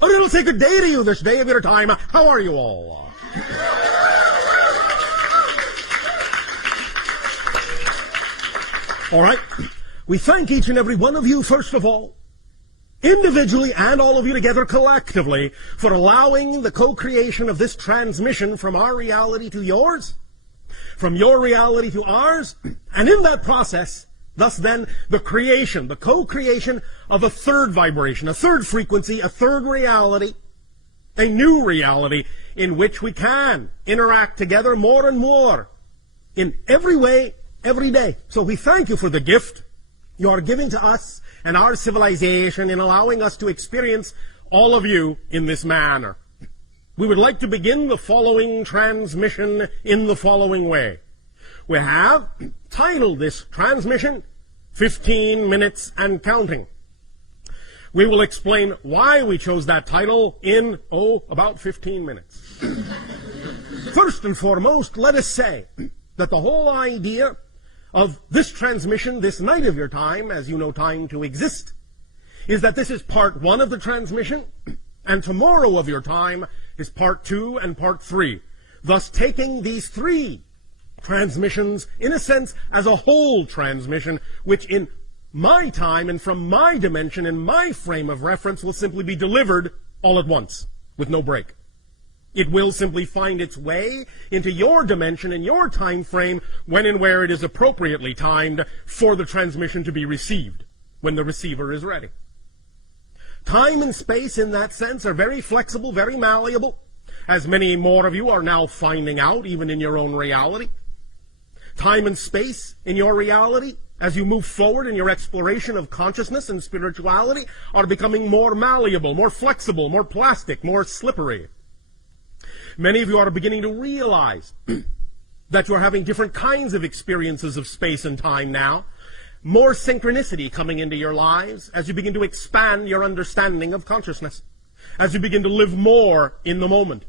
But it'll say good day to you this day of your time. How are you all? All right. We thank each and every one of you, first of all, individually and all of you together collectively, for allowing the co-creation of this transmission from our reality to yours, from your reality to ours, and in that process, thus then, the creation, the co-creation of a third vibration, a third frequency, a third reality, a new reality in which we can interact together more and more in every way, every day. So we thank you for the gift you are giving to us and our civilization in allowing us to experience all of you in this manner. We would like to begin the following transmission in the following way. We have titled this transmission 15 Minutes and Counting. We will explain why we chose that title in, about 15 minutes. First and foremost, let us say that the whole idea of this transmission, this night of your time, as you know time to exist, is that this is part 1 of the transmission, and tomorrow of your time is part 2 and part 3, thus taking these 3 transmissions, in a sense, as a whole transmission, which in my time and from my dimension and my frame of reference will simply be delivered all at once, with no break. It will simply find its way into your dimension and your time frame when and where it is appropriately timed for the transmission to be received, when the receiver is ready. Time and space in that sense are very flexible, very malleable, as many more of you are now finding out, even in your own reality. Time and space in your reality, as you move forward in your exploration of consciousness and spirituality, are becoming more malleable, more flexible, more plastic, more slippery. Many of you are beginning to realize that you're having different kinds of experiences of space and time now, more synchronicity coming into your lives as you begin to expand your understanding of consciousness, as you begin to live more in the moment,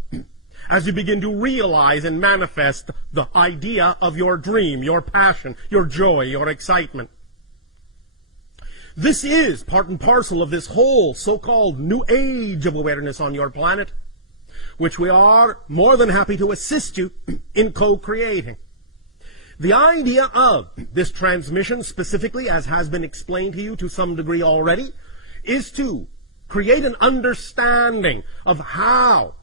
as you begin to realize and manifest the idea of your dream, your passion, your joy, your excitement. This is part and parcel of this whole so-called new age of awareness on your planet, which we are more than happy to assist you in co-creating. The idea of this transmission, specifically, as has been explained to you to some degree already, is to create an understanding of how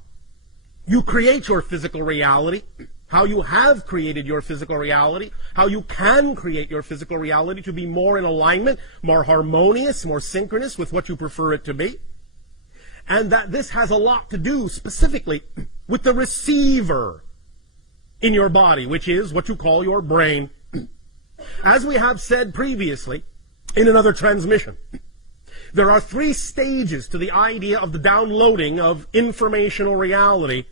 you create your physical reality, how you have created your physical reality, how you can create your physical reality to be more in alignment, more harmonious, more synchronous with what you prefer it to be. And that this has a lot to do specifically with the receiver in your body, which is what you call your brain. As we have said previously in another transmission, there are 3 stages to the idea of the downloading of informational reality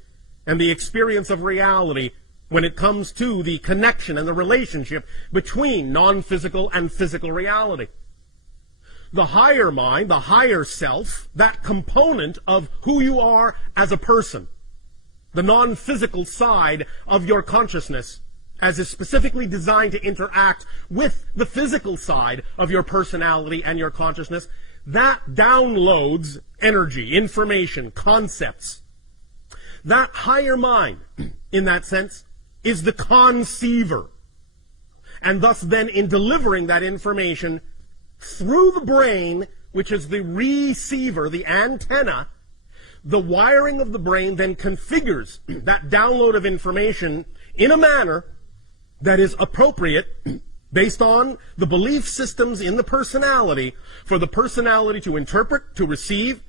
and the experience of reality when it comes to the connection and the relationship between non-physical and physical reality. The higher mind, the higher self, that component of who you are as a person, the non-physical side of your consciousness, as is specifically designed to interact with the physical side of your personality and your consciousness, that downloads energy, information, concepts. That higher mind, in that sense, is the conceiver. And thus then, in delivering that information through the brain, which is the receiver, the antenna, the wiring of the brain then configures that download of information in a manner that is appropriate based on the belief systems in the personality, for the personality to interpret, to receive,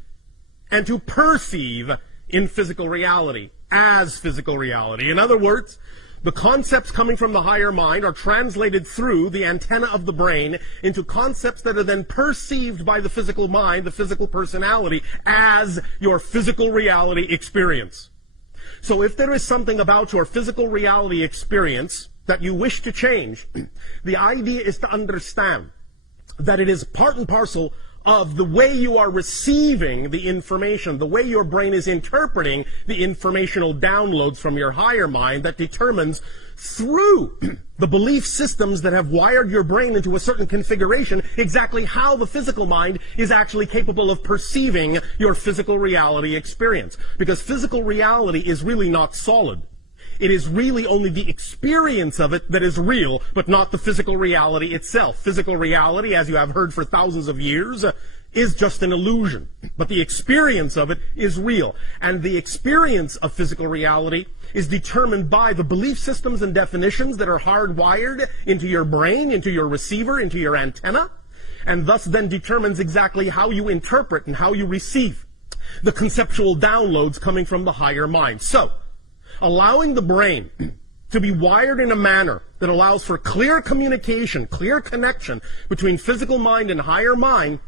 and to perceive in physical reality, as physical reality. In other words, the concepts coming from the higher mind are translated through the antenna of the brain into concepts that are then perceived by the physical mind, the physical personality, as your physical reality experience. So if there is something about your physical reality experience that you wish to change, the idea is to understand that it is part and parcel of the way you are receiving the information, the way your brain is interpreting the informational downloads from your higher mind that determines through the belief systems that have wired your brain into a certain configuration exactly how the physical mind is actually capable of perceiving your physical reality experience. Because physical reality is really not solid. It is really only the experience of it that is real, but not the physical reality itself. Physical reality, as you have heard for thousands of years, is just an illusion. But the experience of it is real. And the experience of physical reality is determined by the belief systems and definitions that are hardwired into your brain, into your receiver, into your antenna, and thus then determines exactly how you interpret and how you receive the conceptual downloads coming from the higher mind. So, allowing the brain to be wired in a manner that allows for clear communication, clear connection between physical mind and higher mind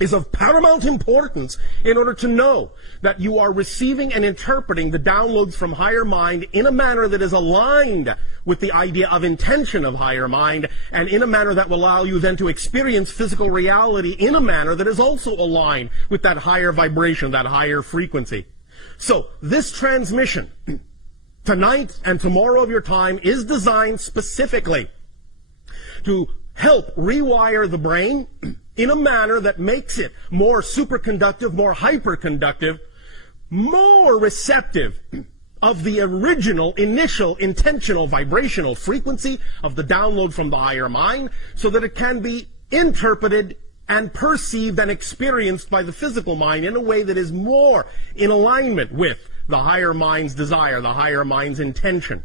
is of paramount importance in order to know that you are receiving and interpreting the downloads from higher mind in a manner that is aligned with the idea of intention of higher mind, and in a manner that will allow you then to experience physical reality in a manner that is also aligned with that higher vibration, that higher frequency. So, this transmission tonight and tomorrow of your time is designed specifically to help rewire the brain in a manner that makes it more superconductive, more hyperconductive, more receptive of the original, initial, intentional, vibrational frequency of the download from the higher mind, so that it can be interpreted and perceived and experienced by the physical mind in a way that is more in alignment with the higher mind's desire, the higher mind's intention.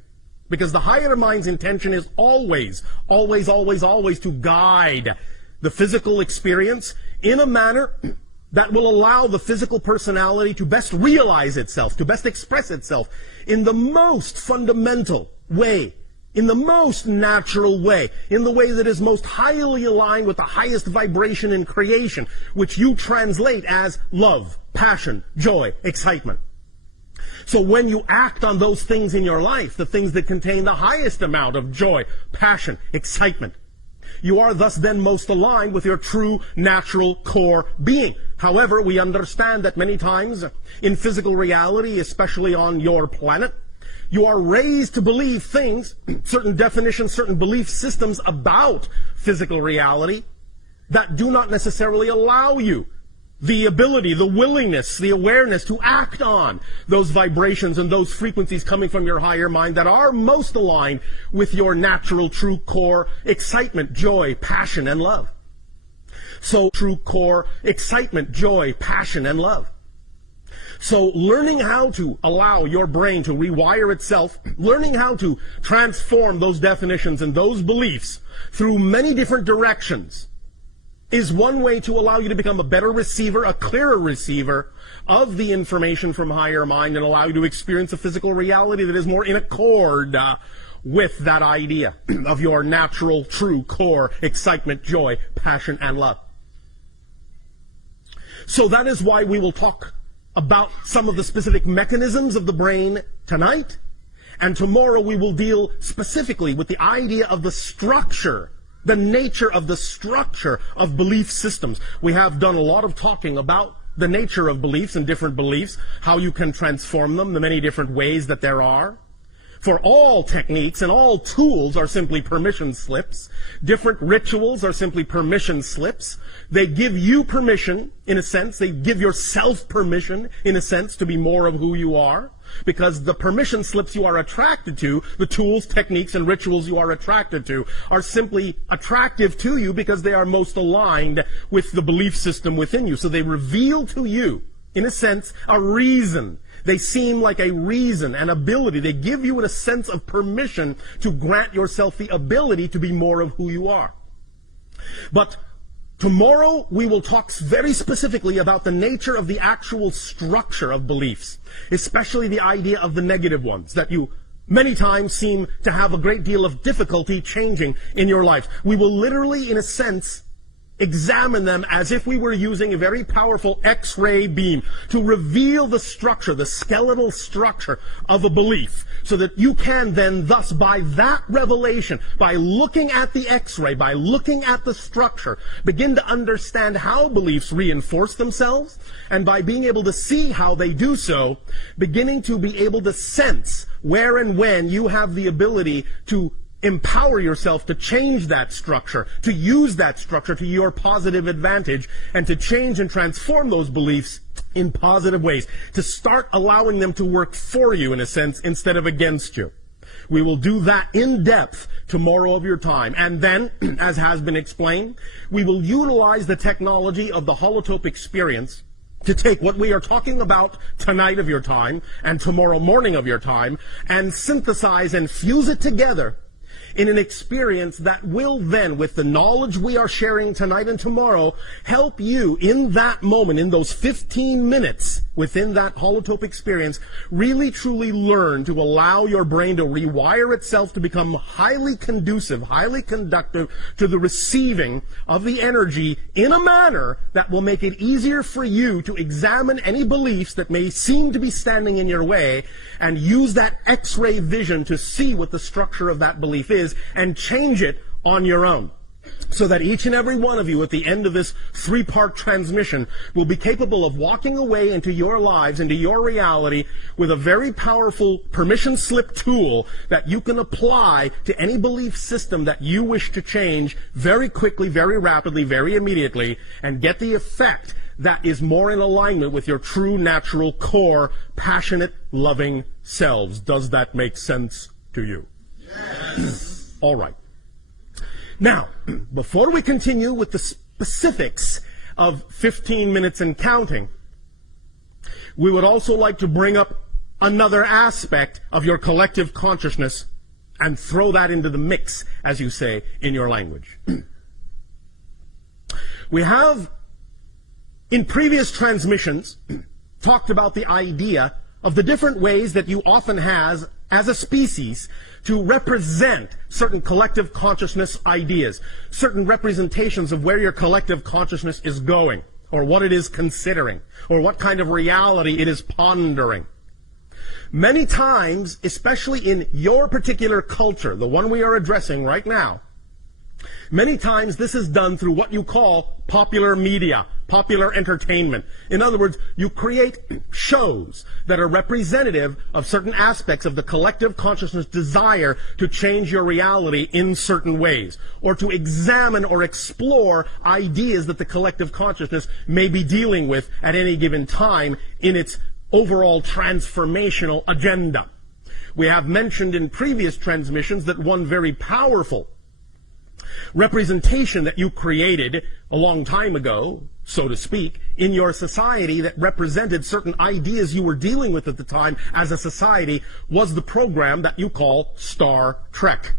Because the higher mind's intention is always, always, always, always to guide the physical experience in a manner that will allow the physical personality to best realize itself, to best express itself in the most fundamental way, in the most natural way, in the way that is most highly aligned with the highest vibration in creation, which you translate as love, passion, joy, excitement. So when you act on those things in your life, the things that contain the highest amount of joy, passion, excitement, you are thus then most aligned with your true natural core being. However, we understand that many times in physical reality, especially on your planet, you are raised to believe things, certain definitions, certain belief systems about physical reality that do not necessarily allow you the ability, the willingness, the awareness to act on those vibrations and those frequencies coming from your higher mind that are most aligned with your natural true core excitement, joy, passion, and love. So, true core excitement, joy, passion, and love. So, learning how to allow your brain to rewire itself, learning how to transform those definitions and those beliefs through many different directions is one way to allow you to become a better receiver, a clearer receiver of the information from higher mind, and allow you to experience a physical reality that is more in accord with that idea of your natural, true core excitement, joy, passion, and love. So that is why we will talk about some of the specific mechanisms of the brain tonight, and tomorrow we will deal specifically with the idea of the structure, the nature of the structure of belief systems. We have done a lot of talking about the nature of beliefs and different beliefs, how you can transform them, the many different ways that there are. For all techniques and all tools are simply permission slips. Different rituals are simply permission slips. They give you permission, in a sense. They give yourself permission, in a sense, to be more of who you are. Because the permission slips you are attracted to, the tools, techniques, and rituals you are attracted to, are simply attractive to you because they are most aligned with the belief system within you. So they reveal to you, in a sense, a reason. They seem like a reason, an ability. They give you a sense of permission to grant yourself the ability to be more of who you are. But tomorrow we will talk very specifically about the nature of the actual structure of beliefs, especially the idea of the negative ones that you many times seem to have a great deal of difficulty changing in your life. We will literally, in a sense, examine them as if we were using a very powerful X-ray beam to reveal the structure, the skeletal structure of a belief, so that you can then thus, by that revelation, by looking at the X-ray, by looking at the structure, begin to understand how beliefs reinforce themselves, and by being able to see how they do so, beginning to be able to sense where and when you have the ability to empower yourself to change that structure, to use that structure to your positive advantage, and to change and transform those beliefs in positive ways, to start allowing them to work for you, in a sense, instead of against you. We will do that in depth tomorrow of your time. And then, as has been explained, we will utilize the technology of the holotope experience to take what we are talking about tonight of your time and tomorrow morning of your time and synthesize and fuse it together in an experience that will then, with the knowledge we are sharing tonight and tomorrow, help you in that moment, in those 15 minutes within that holotope experience, really truly learn to allow your brain to rewire itself to become highly conducive, highly conductive to the receiving of the energy in a manner that will make it easier for you to examine any beliefs that may seem to be standing in your way and use that X-ray vision to see what the structure of that belief is and change it on your own, so that each and every one of you at the end of this three-part transmission will be capable of walking away into your lives, into your reality, with a very powerful permission slip tool that you can apply to any belief system that you wish to change very quickly, very rapidly, very immediately, and get the effect that is more in alignment with your true, natural, core, passionate, loving selves. Does that make sense to you? Yes. All right. Now, before we continue with the specifics of 15 minutes and counting, we would also like to bring up another aspect of your collective consciousness and throw that into the mix, as you say in your language. We have, in previous transmissions, talked about the idea of the different ways that you often have, as a species, to represent certain collective consciousness ideas, certain representations of where your collective consciousness is going, or what it is considering, or what kind of reality it is pondering. Many times, especially in your particular culture, the one we are addressing right now, many times this is done through what you call popular media, popular entertainment. In other words, you create shows that are representative of certain aspects of the collective consciousness desire to change your reality in certain ways, or to examine or explore ideas that the collective consciousness may be dealing with at any given time in its overall transformational agenda. We have mentioned in previous transmissions that one very powerful representation that you created a long time ago, so to speak, in your society that represented certain ideas you were dealing with at the time as a society was the program that you call Star Trek.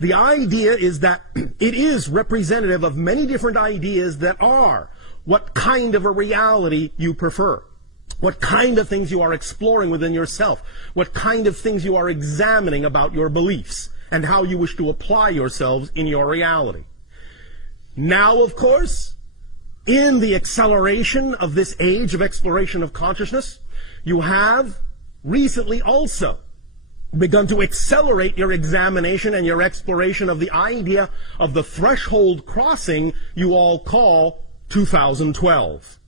The idea is that it is representative of many different ideas that are what kind of a reality you prefer, what kind of things you are exploring within yourself, what kind of things you are examining about your beliefs, and how you wish to apply yourselves in your reality. Now, of course, in the acceleration of this age of exploration of consciousness, you have recently also begun to accelerate your examination and your exploration of the idea of the threshold crossing you all call 2012.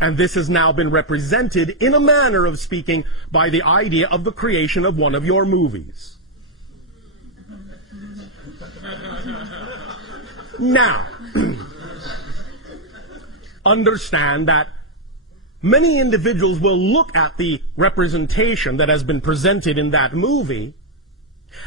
And this has now been represented, in a manner of speaking, by the idea of the creation of one of your movies. Now, understand that many individuals will look at the representation that has been presented in that movie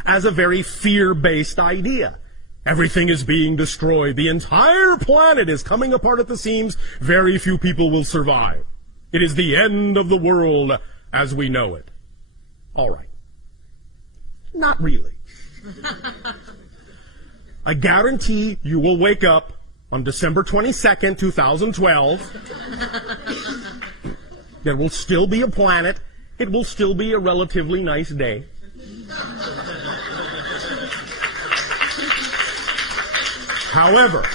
as a very fear-based idea. Everything is being destroyed. The entire planet is coming apart at the seams. Very few people will survive. It is the end of the world as we know it. All right. Not really. I guarantee you will wake up on December 22nd, 2012. There will still be a planet. It will still be a relatively nice day. However,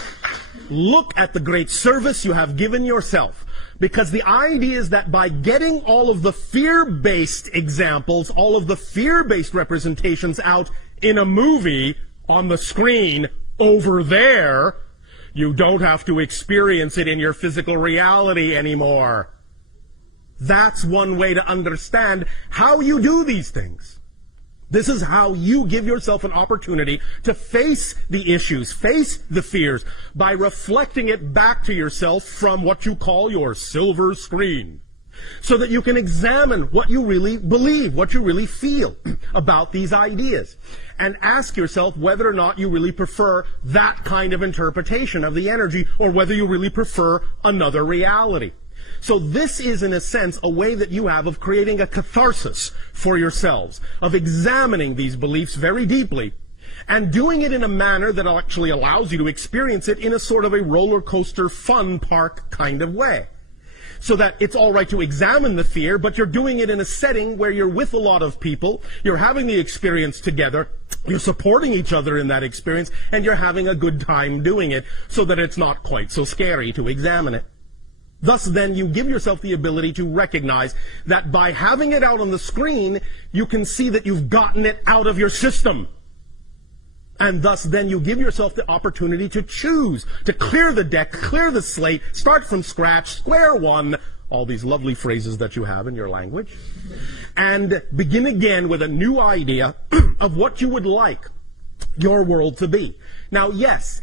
Look at the great service you have given yourself. Because the idea is that by getting all of the fear-based examples, all of the fear-based representations out in a movie on the screen over there, you don't have to experience it in your physical reality anymore. That's one way to understand how you do these things. This is how you give yourself an opportunity to face the issues, face the fears, by reflecting it back to yourself from what you call your silver screen, so that you can examine what you really believe, what you really feel about these ideas, and ask yourself whether or not you really prefer that kind of interpretation of the energy, or whether you really prefer another reality. So this is, in a sense, a way that you have of creating a catharsis for yourselves, of examining these beliefs very deeply, and doing it in a manner that actually allows you to experience it in a sort of a roller coaster fun park kind of way. So that it's all right to examine the fear, but you're doing it in a setting where you're with a lot of people, you're having the experience together, you're supporting each other in that experience, and you're having a good time doing it, so that it's not quite so scary to examine it. Thus, then, you give yourself the ability to recognize that by having it out on the screen, you can see that you've gotten it out of your system. And thus, then, you give yourself the opportunity to choose, to clear the deck, clear the slate, start from scratch, square one, all these lovely phrases that you have in your language, and begin again with a new idea of what you would like your world to be. Now, yes,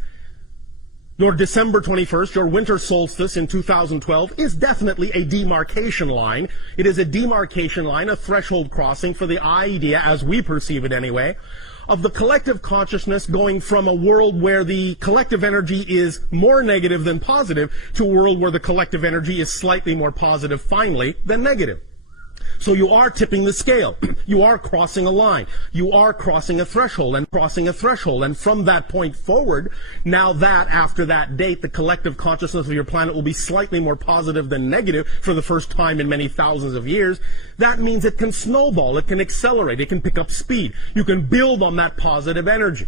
your December 21st, your winter solstice in 2012, is definitely a demarcation line. It is a demarcation line, a threshold crossing for the idea, as we perceive it anyway, of the collective consciousness going from a world where the collective energy is more negative than positive to a world where the collective energy is slightly more positive, finally, than negative. So you are tipping the scale. You are crossing a line. You are crossing a threshold and crossing a threshold. And from that point forward, now that, after that date, the collective consciousness of your planet will be slightly more positive than negative for the first time in many thousands of years, that means it can snowball, it can accelerate, it can pick up speed. You can build on that positive energy.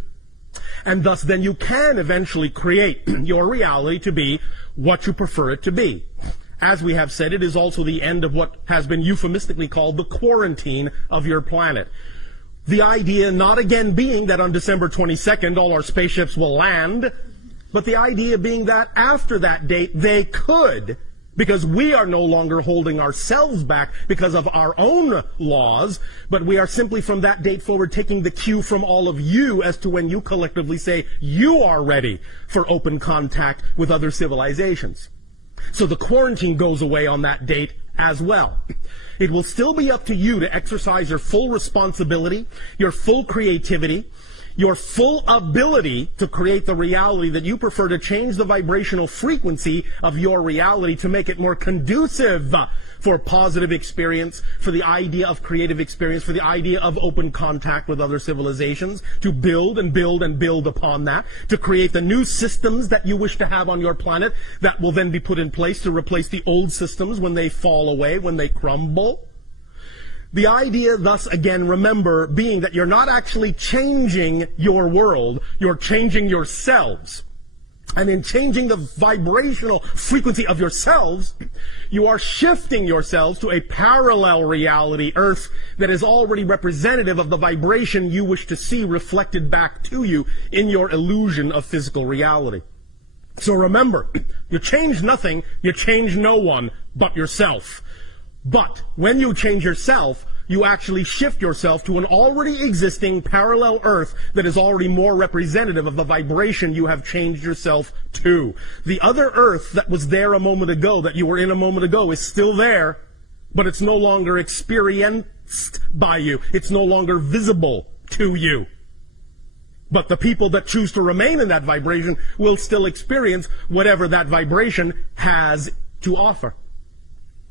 And thus then you can eventually create your reality to be what you prefer it to be. As we have said, it is also the end of what has been euphemistically called the quarantine of your planet. The idea not again being that on December 22nd all our spaceships will land, but the idea being that after that date they could, because we are no longer holding ourselves back because of our own laws, but we are simply from that date forward taking the cue from all of you as to when you collectively say you are ready for open contact with other civilizations. So the quarantine goes away on that date as well. It will still be up to you to exercise your full responsibility, your full creativity, your full ability to create the reality that you prefer, to change the vibrational frequency of your reality to make it more conducive for positive experience, for the idea of creative experience, for the idea of open contact with other civilizations, to build and build and build upon that, to create the new systems that you wish to have on your planet that will then be put in place to replace the old systems when they fall away, when they crumble. The idea, thus, again, remember, being that you're not actually changing your world, you're changing yourselves. And in changing the vibrational frequency of yourselves, you are shifting yourselves to a parallel reality, Earth, that is already representative of the vibration you wish to see reflected back to you in your illusion of physical reality. So remember, you change nothing, you change no one but yourself. But when you change yourself, you actually shift yourself to an already existing parallel Earth that is already more representative of the vibration you have changed yourself to. The other Earth that was there a moment ago, that you were in a moment ago, is still there, but it's no longer experienced by you. It's no longer visible to you. But the people that choose to remain in that vibration will still experience whatever that vibration has to offer.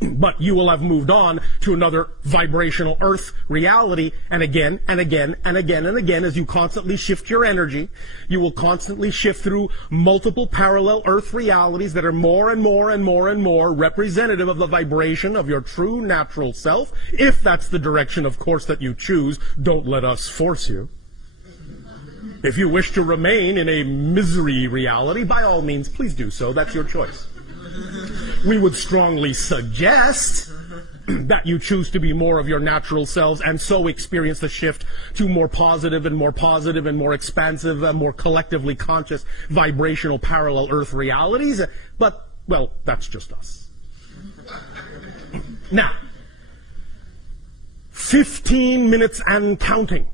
But you will have moved on to another vibrational Earth reality, and again, and again, and again, and again, as you constantly shift your energy, you will constantly shift through multiple parallel Earth realities that are more and more and more and more representative of the vibration of your true natural self, if that's the direction, of course, that you choose. Don't let us force you. If you wish to remain in a misery reality, by all means, please do so. That's your choice. We would strongly suggest that you choose to be more of your natural selves and so experience the shift to more positive and more expansive and more collectively conscious vibrational parallel Earth realities. But, well, that's just us. Now, 15 minutes and counting.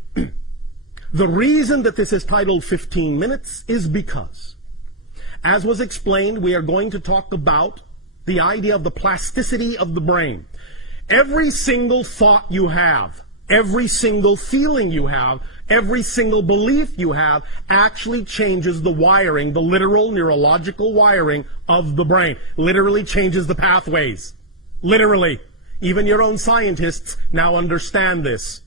The reason that this is titled 15 minutes is because, as was explained, we are going to talk about the idea of the plasticity of the brain. Every single thought you have, every single feeling you have, every single belief you have actually changes the wiring, the literal neurological wiring of the brain. Literally changes the pathways. Literally. Even your own scientists now understand this.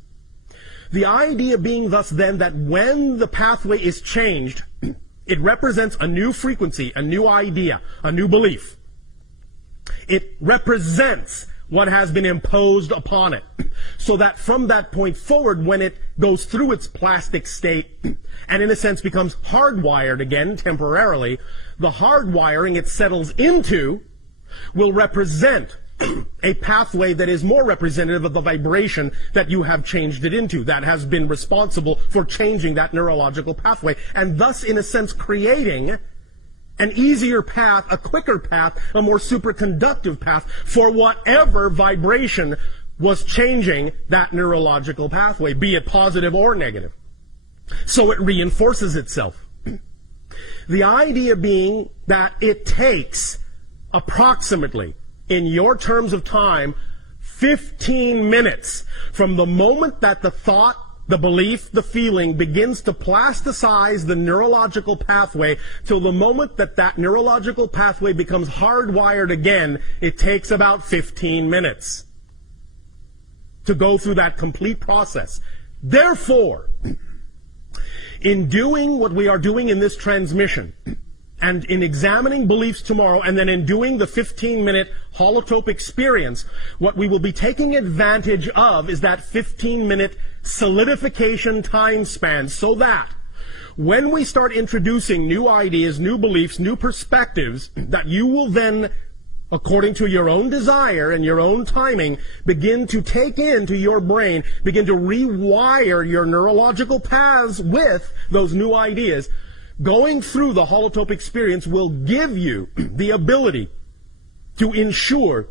The idea being thus then that when the pathway is changed, it represents a new frequency, a new idea, a new belief. It represents what has been imposed upon it. So that from that point forward, when it goes through its plastic state, and in a sense becomes hardwired again temporarily, the hardwiring it settles into will represent a pathway that is more representative of the vibration that you have changed it into, that has been responsible for changing that neurological pathway, and thus, in a sense, creating an easier path, a quicker path, a more superconductive path for whatever vibration was changing that neurological pathway, be it positive or negative. So it reinforces itself. The idea being that it takes approximately, in your terms of time, 15 minutes from the moment that the thought, the belief, the feeling begins to plasticize the neurological pathway till the moment that that neurological pathway becomes hardwired again. It takes about 15 minutes to go through that complete process. Therefore, in doing what we are doing in this transmission, and in examining beliefs tomorrow, and then in doing the 15-minute holotrope experience, what we will be taking advantage of is that 15-minute solidification time span, so that when we start introducing new ideas, new beliefs, new perspectives, that you will then, according to your own desire and your own timing, begin to take into your brain, begin to rewire your neurological paths with those new ideas. Going through the holotrope experience will give you the ability to ensure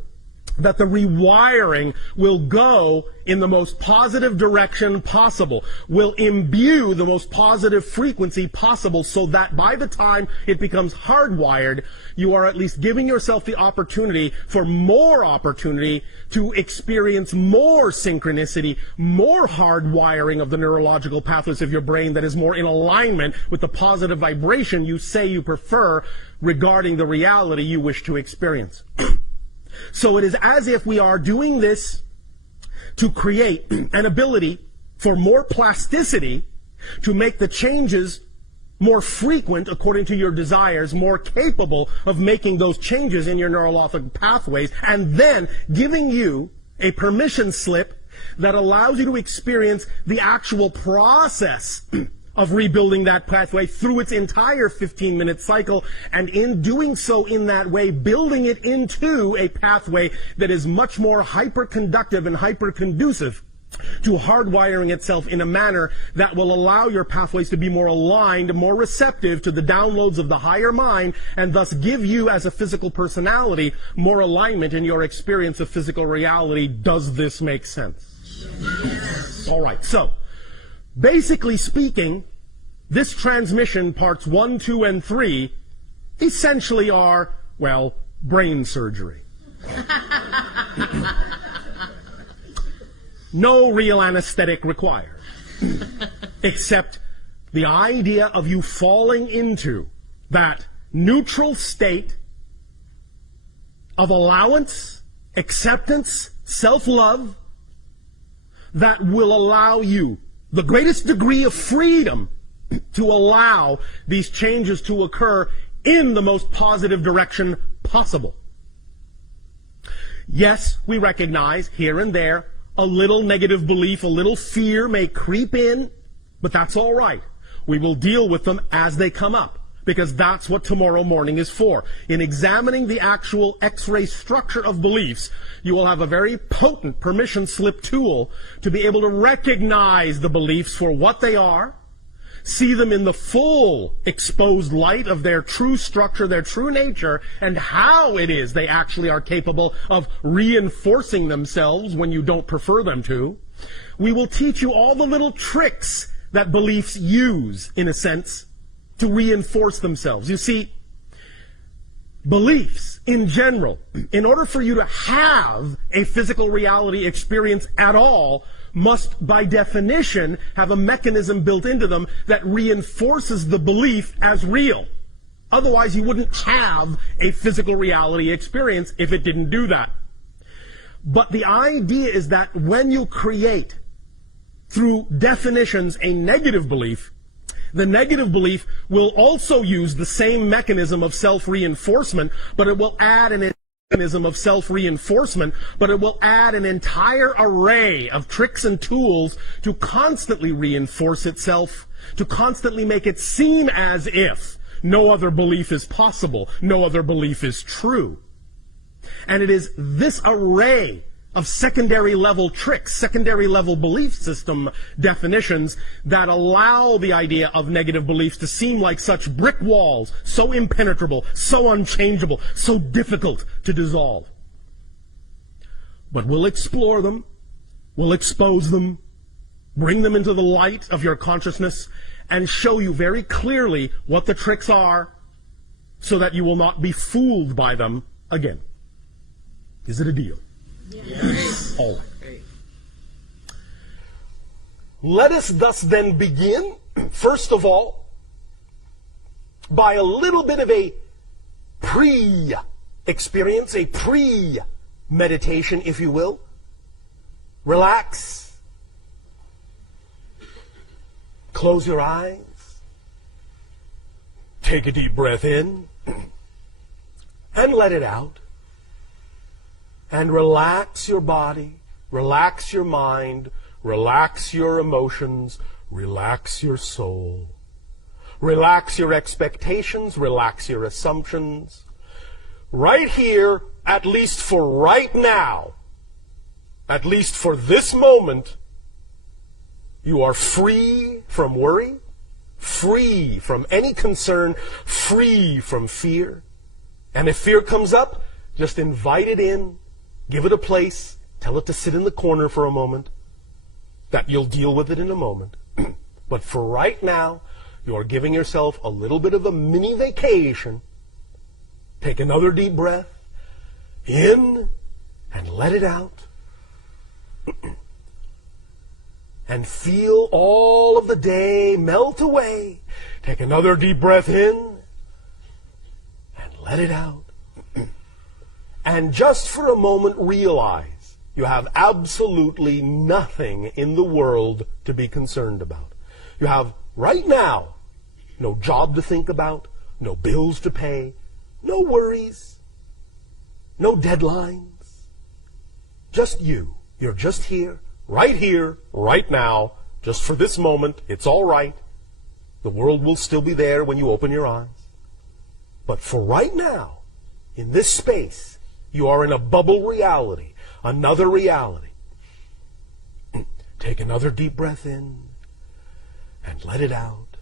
that the rewiring will go in the most positive direction possible, will imbue the most positive frequency possible, so that by the time it becomes hardwired, you are at least giving yourself the opportunity for more opportunity to experience more synchronicity, more hardwiring of the neurological pathways of your brain that is more in alignment with the positive vibration you say you prefer regarding the reality you wish to experience. So it is as if we are doing this to create an ability for more plasticity, to make the changes more frequent according to your desires, more capable of making those changes in your neurological pathways, and then giving you a permission slip that allows you to experience the actual process of rebuilding that pathway through its entire 15-minute cycle, and in doing so in that way, building it into a pathway that is much more hyper-conductive and hyper-conducive to hardwiring itself in a manner that will allow your pathways to be more aligned, more receptive to the downloads of the higher mind, and thus give you as a physical personality more alignment in your experience of physical reality. Does this make sense? Yes. All right, so basically speaking, this transmission, parts 1, 2, and 3, essentially are, well, brain surgery. No real anesthetic required, except the idea of you falling into that neutral state of allowance, acceptance, self-love, that will allow you the greatest degree of freedom to allow these changes to occur in the most positive direction possible. Yes, we recognize here and there a little negative belief, a little fear may creep in, but that's all right. We will deal with them as they come up, because that's what tomorrow morning is for. In examining the actual X-ray structure of beliefs, you will have a very potent permission slip tool to be able to recognize the beliefs for what they are, see them in the full exposed light of their true structure, their true nature, and how it is they actually are capable of reinforcing themselves when you don't prefer them to. We will teach you all the little tricks that beliefs use, in a sense, to reinforce themselves. You see, beliefs in general, in order for you to have a physical reality experience at all, must by definition have a mechanism built into them that reinforces the belief as real. Otherwise, you wouldn't have a physical reality experience if it didn't do that. But the idea is that when you create, through definitions, a negative belief, the negative belief will also use the same mechanism of self-reinforcement, but it will add an mechanism of self-reinforcement, but it will add an entire array of tricks and tools to constantly reinforce itself, to constantly make it seem as if no other belief is possible, no other belief is true. And it is this array of secondary level tricks, secondary level belief system definitions that allow the idea of negative beliefs to seem like such brick walls, so impenetrable, so unchangeable, so difficult to dissolve. But we'll explore them, we'll expose them, bring them into the light of your consciousness, and show you very clearly what the tricks are so that you will not be fooled by them again. Is it a deal? Yes. All right. Let us thus then begin, first of all, by a little bit of a pre-experience, a pre-meditation, if you will. Relax. Close your eyes. Take a deep breath in and let it out. And relax your body, relax your mind, relax your emotions, relax your soul. Relax your expectations, relax your assumptions. Right here, at least for right now, at least for this moment, you are free from worry, free from any concern, free from fear. And if fear comes up, just invite it in. Give it a place. Tell it to sit in the corner for a moment. That you'll deal with it in a moment. But for right now, you are giving yourself a little bit of a mini vacation. Take another deep breath. In and let it out. And feel all of the day melt away. Take another deep breath in and let it out. And just for a moment realize you have absolutely nothing in the world to be concerned about. You have, right now, no job to think about, no bills to pay, no worries, no deadlines. Just you. You're just here, right now, just for this moment. It's all right. The world will still be there when you open your eyes. But for right now, in this space, you are in a bubble reality, another reality. Take another deep breath in and let it out.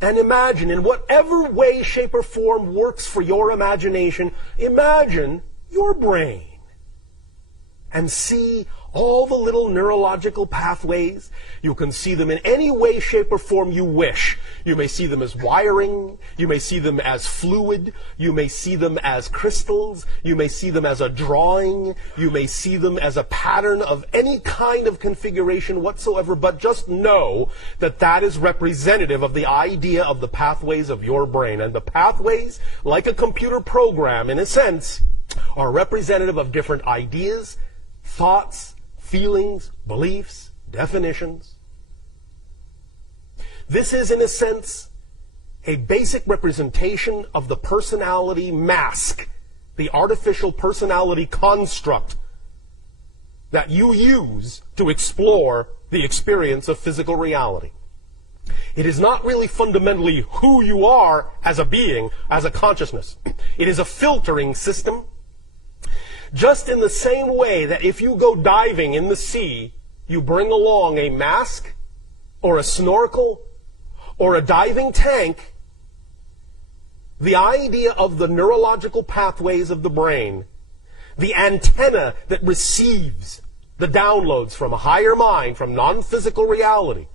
And imagine, in whatever way, shape, or form works for your imagination, imagine your brain and see all the little neurological pathways. You can see them in any way, shape, or form you wish. You may see them as wiring. You may see them as fluid. You may see them as crystals. You may see them as a drawing. You may see them as a pattern of any kind of configuration whatsoever, but just know that that is representative of the idea of the pathways of your brain. And the pathways, like a computer program, in a sense, are representative of different ideas, thoughts, feelings, beliefs, definitions. This is, in a sense, a basic representation of the personality mask, the artificial personality construct that you use to explore the experience of physical reality. It is not really fundamentally who you are as a being, as a consciousness. It is a filtering system. Just in the same way that if you go diving in the sea, you bring along a mask or a snorkel or a diving tank, the idea of the neurological pathways of the brain, the antenna that receives the downloads from a higher mind, from non-physical reality,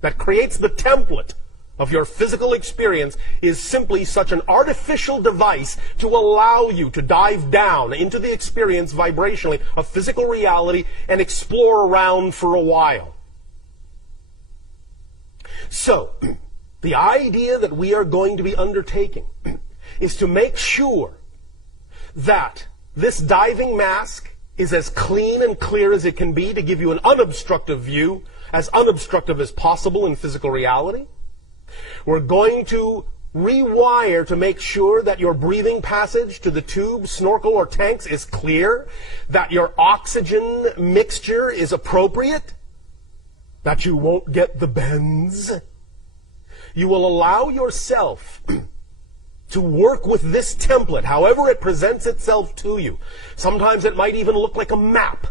that creates the template of your physical experience, is simply such an artificial device to allow you to dive down into the experience vibrationally of physical reality and explore around for a while. So, the idea that we are going to be undertaking is to make sure that this diving mask is as clean and clear as it can be, to give you an unobstructive view, as unobstructive as possible in physical reality. We're going to rewire to make sure that your breathing passage to the tube, snorkel, or tanks is clear, that your oxygen mixture is appropriate, that you won't get the bends. You will allow yourself to work with this template, however it presents itself to you. Sometimes it might even look like a map.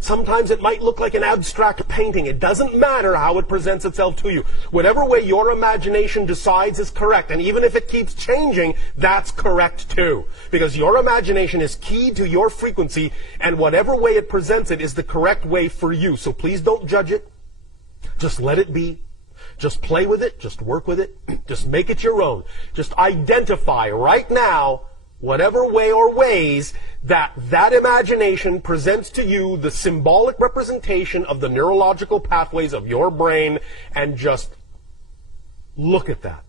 Sometimes it might look like an abstract painting. It doesn't matter how it presents itself to you. Whatever way your imagination decides is correct, and even if it keeps changing, that's correct too. Because your imagination is keyed to your frequency, and whatever way it presents it is the correct way for you. So please don't judge it. Just let it be. Just play with it. Just work with it. Just make it your own. Just identify right now whatever way or ways that imagination presents to you the symbolic representation of the neurological pathways of your brain, and just look at that.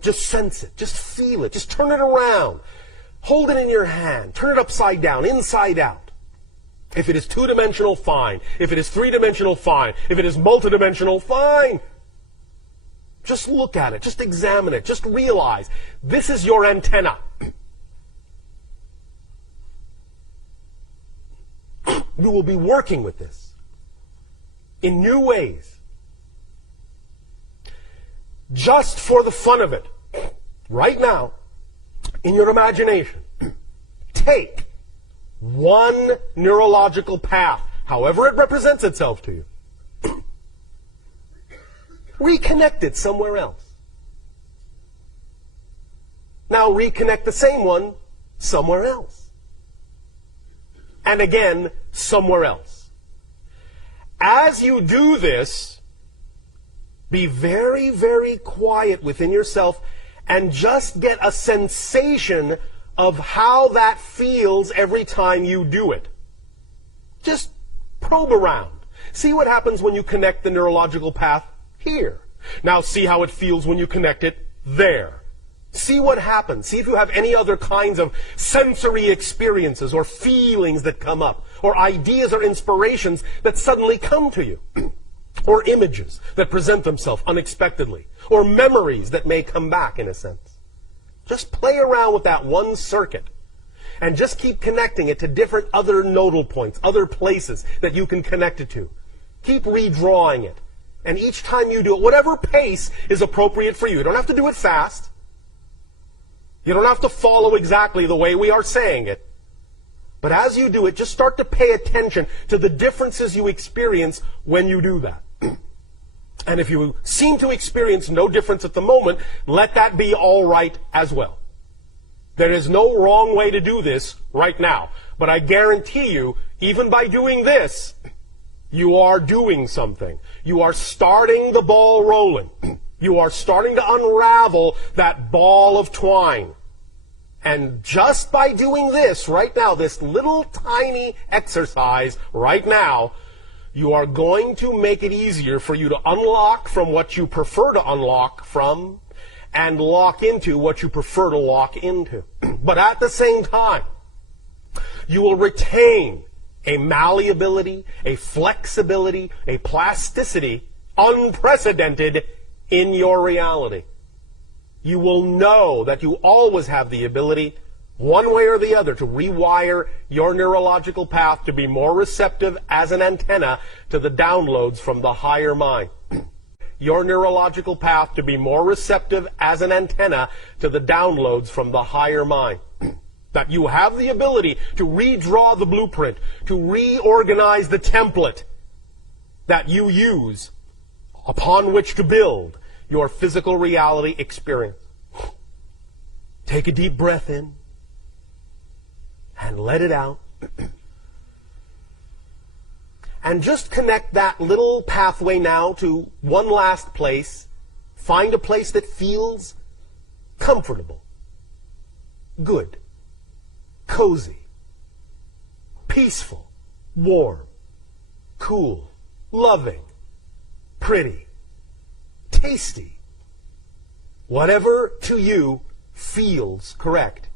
Just sense it. Just feel it. Just turn it around. Hold it in your hand. Turn it upside down, inside out. If it is two-dimensional, fine. If it is three-dimensional, fine. If it is multidimensional, fine. Just look at it. Just examine it. Just realize this is your antenna. You will be working with this in new ways. Just for the fun of it, right now, in your imagination, take one neurological path, however it represents itself to you, reconnect it somewhere else. Now reconnect the same one somewhere else. And again, somewhere else. As you do this, be very, very quiet within yourself and just get a sensation of how that feels every time you do it. Just probe around. See what happens when you connect the neurological path here. Now see how it feels when you connect it there. See what happens. See if you have any other kinds of sensory experiences or feelings that come up, or ideas or inspirations that suddenly come to you, or images that present themselves unexpectedly, or memories that may come back in a sense. Just play around with that one circuit and just keep connecting it to different other nodal points, other places that you can connect it to. Keep redrawing it. And each time you do it, whatever pace is appropriate for you. You don't have to do it fast. You don't have to follow exactly the way we are saying it. But as you do it, just start to pay attention to the differences you experience when you do that. And if you seem to experience no difference at the moment, let that be all right as well. There is no wrong way to do this right now. But I guarantee you, even by doing this, you are doing something. You are starting the ball rolling. You are starting to unravel that ball of twine. And just by doing this right now, this little tiny exercise right now, you are going to make it easier for you to unlock from what you prefer to unlock from, and lock into what you prefer to lock into. But at the same time, you will retain a malleability, a flexibility, a plasticity unprecedented in your reality. You will know that you always have the ability, one way or the other, to rewire your neurological path to be more receptive as an antenna to the downloads from the higher mind. your neurological path to be more receptive as an antenna to the downloads from the higher mind. That you have the ability to redraw the blueprint, to reorganize the template that you use upon which to build your physical reality experience. Take a deep breath in and let it out. And just connect that little pathway now to one last place. Find a place that feels comfortable, good, cozy, peaceful, warm, cool, loving, pretty, tasty. Whatever to you feels correct.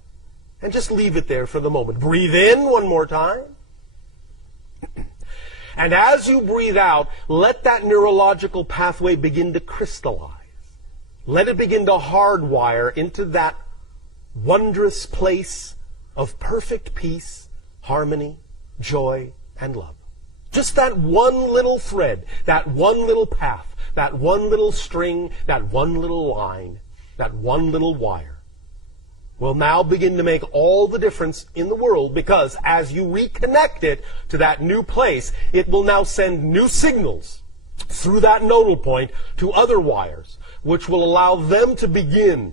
And just leave it there for the moment. Breathe in one more time. And as you breathe out, let that neurological pathway begin to crystallize. Let it begin to hardwire into that wondrous place of perfect peace, harmony, joy, and love. Just that one little thread, that one little path, that one little string, that one little line, that one little wire will now begin to make all the difference in the world, because as you reconnect it to that new place, it will now send new signals through that nodal point to other wires, which will allow them to begin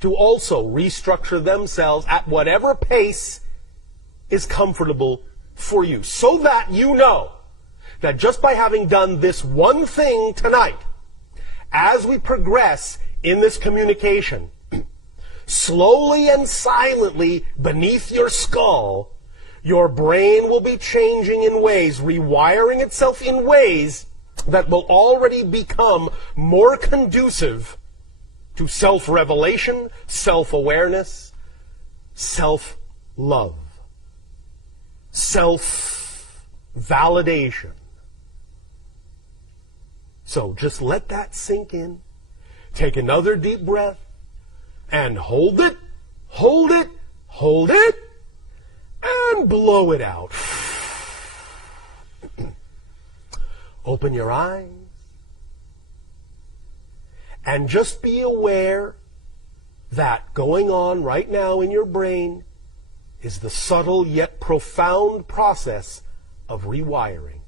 to also restructure themselves at whatever pace is comfortable for you, so that you know that just by having done this one thing tonight, as we progress in this communication, slowly and silently beneath your skull, your brain will be changing in ways, rewiring itself in ways that will already become more conducive to self-revelation, self-awareness, self-love, self-validation. So just let that sink in. Take another deep breath. And hold it, hold it, hold it, and blow it out. Open your eyes. And just be aware that going on right now in your brain is the subtle yet profound process of rewiring.